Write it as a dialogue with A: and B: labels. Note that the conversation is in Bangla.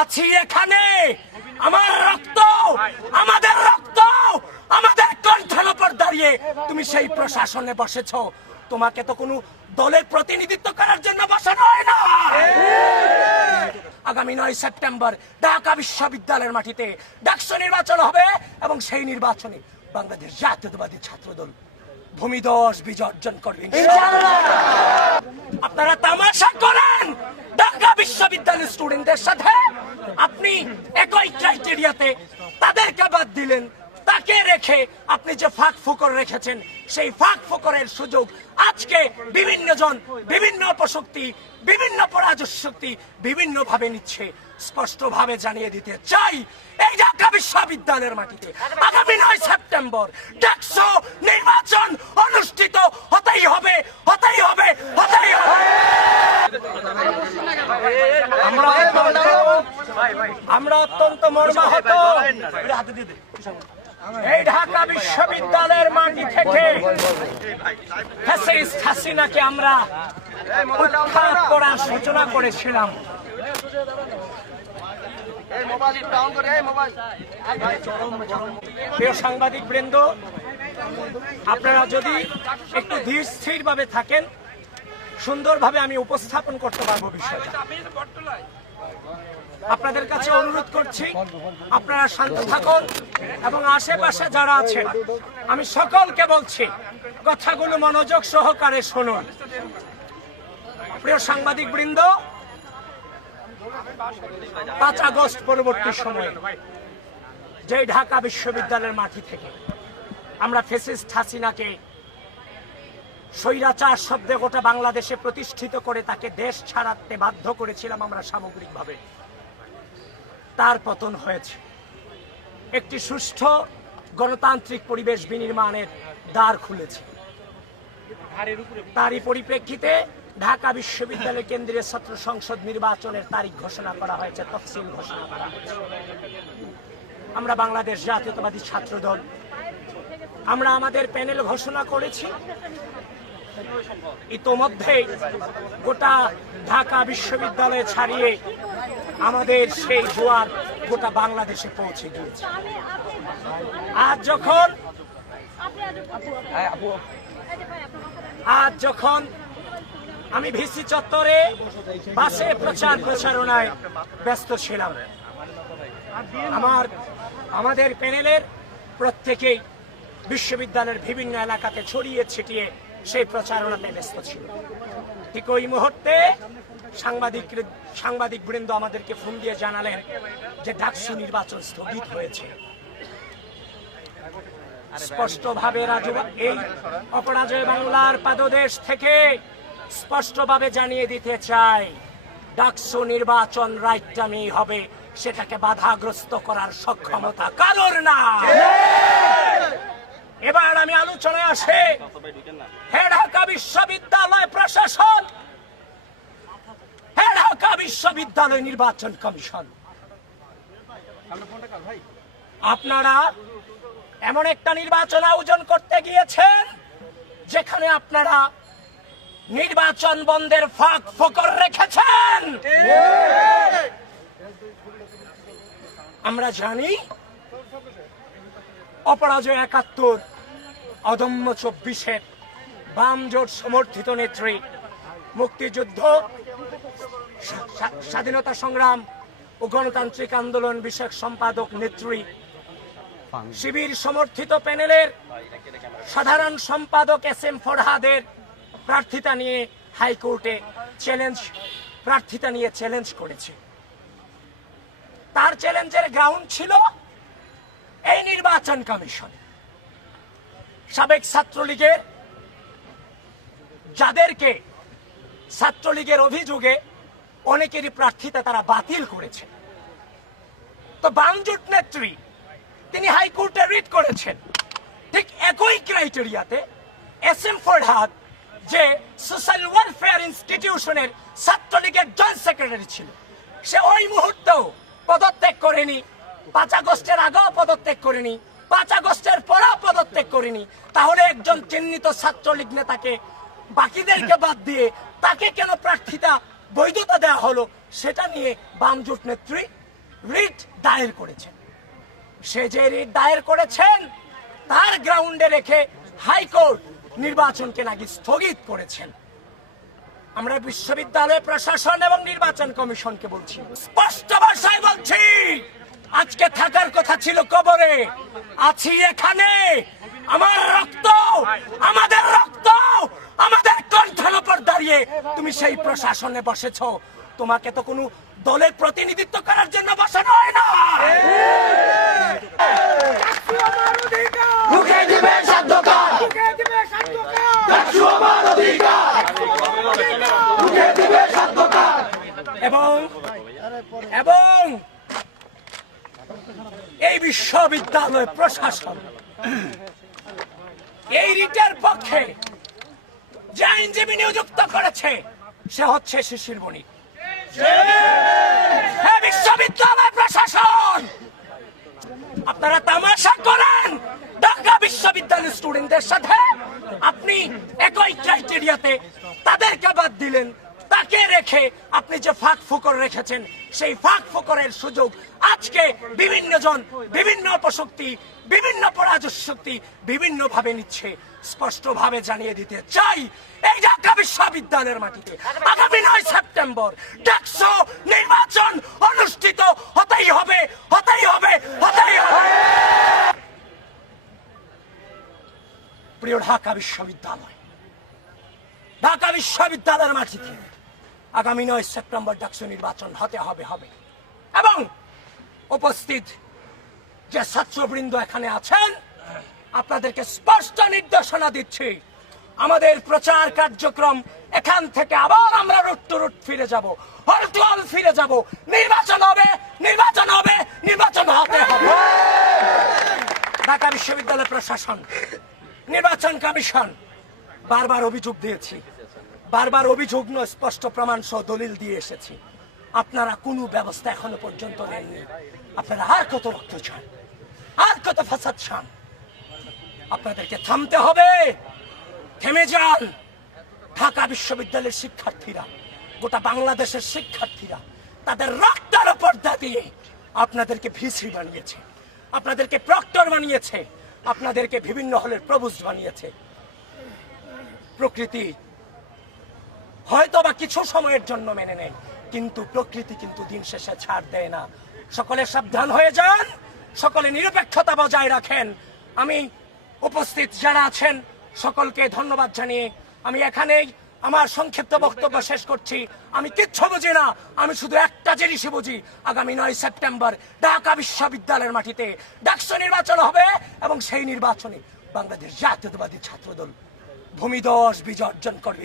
A: আছি এখানে। আমার রক্ত, আমাদের রক্ত, আমাদের কণ্ঠের উপর দাঁড়িয়ে তুমি সেই প্রশাসনে বসেছো। তোমাকে তো কোনো দলের প্রতিনিধিত্ব করার জন্য বসানো হয় না। আগামী নয় সেপ্টেম্বর ঢাকা বিশ্ববিদ্যালয়ের মাটিতে ডাকসু নির্বাচন হবে এবং সেই নির্বাচনে বাংলাদেশ জাতীয়তাবাদী ছাত্রদল ভূমিদশ বিজয় অর্জন করবে। আপনারা তামাশা ঢাকা বিশ্ববিদ্যালয়ের স্টুডেন্টদের সাথে আপনি একই ক্রাইটেরিয়াতে তাদেরকে বাদ দিলেন, তাকে রেখে আপনি যে ফাঁক ফোকর রেখেছেন, সেই ফাঁক ফোকরের সুযোগ আজকে বিভিন্ন জন, বিভিন্ন অপশক্তি বিভিন্ন পরাজশক্তি বিভিন্ন ভাবে নিচ্ছে স্পষ্ট ভাবে জানিয়ে দিতে চাই এই ঢাকা বিশ্ববিদ্যালয়ের মাটিতে। আগামী নয় সেপ্টেম্বর ডাকসু নির্বাচন অনুষ্ঠিত হতেই হবে হতেই হবে হতেই হবে আমরা আমরা অত্যন্ত মর্মাহত। এই ঢাকা বিশ্ববিদ্যালয়ের মাটি থেকে হাসিনাকে আমরা উৎখাত করার সূচনা করেছিলাম। প্রিয় সাংবাদিক বৃন্দ আপনারা যদি একটু ধীর স্থির ভাবে থাকেন, সুন্দরভাবে আমি উপস্থাপন করতে পারব বিষয়টা। আপনাদের কাছে অনুরোধ করছি, আপনারা শান্ত থাকুন এবং আশেপাশে যারা আছেন, আমি সকলকে বলছি, কথাগুলো মনোযোগ সহকারে শুনুন। প্রিয় সাংবাদিক বৃন্দ পাঁচ আগস্ট পরবর্তী সময়ে যে ঢাকা বিশ্ববিদ্যালয়ের মাটি থেকে আমরা ফেসিস্ট হাসিনাকে স্বৈরাচার শব্দে গোটা বাংলাদেশে প্রতিষ্ঠিত করে তাকে দেশ ছাড়াতে বাধ্য করেছিলাম আমরা সামগ্রিকভাবে। তার পতন হয়েছে। একটি সুষ্ঠু গণতান্ত্রিক পরিবেশ বিনির্মাণের দ্বার খুলেছে। তারই পরিপ্রেক্ষিতে ঢাকা বিশ্ববিদ্যালয় কেন্দ্রীয় ছাত্র সংসদ নির্বাচনের তারিখ ঘোষণা করা হয়েছে, তফসিল ঘোষণা করা হয়েছে। আমরা বাংলাদেশ জাতীয়তাবাদী ছাত্র দল আমরা আমাদের প্যানেল ঘোষণা করেছি ইতোমধ্যেই গোটা ঢাকা বিশ্ববিদ্যালয় ছাড়িয়ে আমাদের সেই জোয়ার গোটা বাংলাদেশে পৌঁছে গিয়েছে। আজ যখন আজ যখন আমি ভিসি চত্বরে বাসে প্রচার প্রচারণায় ব্যস্ত ছিলাম, আমার, আমাদের প্যানেলের প্রত্যেকেই বিশ্ববিদ্যালয়ের বিভিন্ন এলাকাতে ছড়িয়ে ছিটিয়ে সেই প্রচারণাতে ব্যস্ত ছিল। ঠিক ওই মুহূর্তে সাংবাদিক সাংবাদিক বৃন্দ আমাদেরকে ফোন দিয়ে জানালেন যে ডাকসু নির্বাচন স্থগিত হয়েছে। স্পষ্টভাবে রাজু এই অপরাজয় বাংলার পাদদেশ থেকে স্পষ্টভাবে জানিয়ে দিতে চাই, ডাকসু নির্বাচন রাইটামি হবে, সেটাকে বাধাগ্রস্ত করার সক্ষমতা কারোর না এবার আমি আলোচনায় আসে। হে ঢাকা বিশ্ববিদ্যালয় প্রশাসন। হে ঢাকা বিশ্ববিদ্যালয় নির্বাচন কমিশন। আপনারা এমন একটা নির্বাচন আয়োজন করতে গিয়েছেন, যেখানে আপনারা নির্বাচন বন্ধের ফাঁক ফকর রেখেছেন। আমরা জানি অপরাজয় একাত্তর, অদম্য চব্বিশের বাম জোট সমর্থিত নেত্রী, মুক্তিযুদ্ধ, স্বা- স্বা- স্বাধীনতা সংগ্রাম ও গণতান্ত্রিক আন্দোলন বিষয়ক সম্পাদক নেত্রী। শিবির সমর্থিত প্যানেলের সাধারণ সম্পাদক এস এম ফরহাদের প্রার্থিতা নিয়ে হাইকোর্টে চ্যালেঞ্জ, প্রার্থিতা নিয়ে চ্যালেঞ্জ করেছে। তার চ্যালেঞ্জের গ্রাউন্ড ছিল এই নির্বাচন কমিশন। সাবেক ছাত্রলীগের, যাদেরকে ছাত্রলীগের অভিযোগে অনেকেরই প্রার্থিতা তারা বাতিল করেছে। তো বামজোট নেত্রী, তিনি হাইকোর্টে রিট করেছেন। ঠিক একই ক্রাইটেরিয়াতে এস এম ফরহাদ, যে সোশ্যাল ওয়েলফেয়ার ইনস্টিটিউশনের ছাত্রলীগের জয়েন্ট সেক্রেটারি ছিল, সে ওই মুহূর্তেও পদত্যাগ করেনি। পাঁচ আগস্টের আগেও পদত্যাগ করেনি, পাঁচ আগস্টের পরেও পদত্যাগ করেনি। তাহলে একজন চিহ্নিত ছাত্রলীগ নেতাকে বাকিদেরকে বাদ দিয়ে তাকে কেন প্রার্থিতা বৈধতা দেওয়া হলো সেটা নিয়ে বামজোট নেত্রী রিট দায়ের করেছেন। সে যে রিট দায়ের করেছেন, তার গ্রাউন্ডে রেখে হাইকোর্ট নির্বাচনকে নাকি স্থগিত করেছেন। আমরা বিশ্ববিদ্যালয় প্রশাসন এবং নির্বাচন কমিশনকে বলছি, স্পষ্ট ভাষায় বলছি আজকে থাকার কথা ছিল কবরে। আছি এখানে। আমার রক্ত, আমাদের রক্ত, আমাদের কণ্ঠের উপর দাঁড়িয়ে তুমি সেই প্রশাসনে বসেছ। তোমাকে তো কোনো দলের প্রতিনিধিত্ব করার জন্য বসানো হয় না
B: রুখে দিবে সাধ্যকার ডাকসু আমার অধিকার রুখে দিবে সাধ্যকার
A: এবং এবং এই বিশ্ববিদ্যালয় প্রশাসন। এই রিটের পক্ষে যে আইনজীবী নিযুক্ত করেছে, সে হচ্ছে শিশির বণিক বিশ্ববিদ্যালয় প্রশাসন! আপনারা তামাশা করেন, ঢাকা বিশ্ববিদ্যালয়ের স্টুডেন্টদের সাথে। আপনি একই ক্রাইটেরিয়াতে তাদেরকে বাদ দিলেন। তাকে রেখে আপনি যে ফাঁক ফোকর রেখেছেন, সেই ফাঁক ফোকরের সুযোগ আজকে বিভিন্ন জন, বিভিন্ন অপশক্তি বিভিন্ন পরাজস্য শক্তি বিভিন্ন ভাবে নিচ্ছে স্পষ্ট ভাবে জানিয়ে দিতে চাই এই ঢাকা বিশ্ববিদ্যালয়ের মাটিতে। আগামী নয় সেপ্টেম্বর ডাকসো নির্বাচন অনুষ্ঠিত হতেই হবে হতেই হবে হতেই হবে। প্রিয় ঢাকা বিশ্ববিদ্যালয় ঢাকা বিশ্ববিদ্যালয়ের মাটিতে আগামী নয় সেপ্টেম্বর ডাকসু নির্বাচন হতে হবে হবে। এবং উপস্থিত যে ছাত্রবৃন্দ এখানে আছেন, আপনাদেরকে স্পষ্ট নির্দেশনা দিচ্ছি, আমাদের প্রচার কার্যক্রম এখান থেকে আবার আমরা রুট টু রুট ফিরে যাব হল ফিরে যাব। নির্বাচন হবে নির্বাচন হবে, নির্বাচন হতে হবে। ঢাকা বিশ্ববিদ্যালয় প্রশাসন, নির্বাচন কমিশন, বারবার অভিযোগ দিয়েছি। বারবার অভিযোগ নয়, স্পষ্ট প্রমাণ সহ দলিল দিয়ে এসেছি। আপনারা কোনো ব্যবস্থা এখনও পর্যন্ত নেননি। আপনারা আর কত রক্ত চান? আর কত ফাসাদ চান? আপনাদেরকে থামতে হবে। থেমে যান। ঢাকা বিশ্ববিদ্যালয়ের শিক্ষার্থীরা, গোটা বাংলাদেশের শিক্ষার্থীরা, তাদের রক্তের উপর দিয়ে আপনাদেরকে ভিসি বানিয়েছে, আপনাদেরকে প্রক্টর বানিয়েছে, আপনাদেরকে বিভিন্ন হলের প্রভুজ বানিয়েছে। প্রকৃতি হয়তো বা কিছু সময়ের জন্য মেনে নেয়, কিন্তু প্রকৃতি কিন্তু দিন শেষে ছাড় দেয় না। সকলে সাবধান হয়ে যান, সকলে নিরপেক্ষতা বজায় রাখেন। আমি উপস্থিত যারা আছেন, সকলকে ধন্যবাদ জানিয়ে আমি এখানেই আমার সংক্ষিপ্ত বক্তব্য শেষ করছি। আমি কিচ্ছু বুঝি না, আমি শুধু একটা জিনিসই বুঝি। আগামী নয় সেপ্টেম্বর ঢাকা বিশ্ববিদ্যালয়ের মাটিতে ডাকসু নির্বাচন হবে এবং সেই নির্বাচনে বাংলাদেশ জাতীয়তাবাদী ছাত্রদল ভূমিদশ বিজয় অর্জন করবে।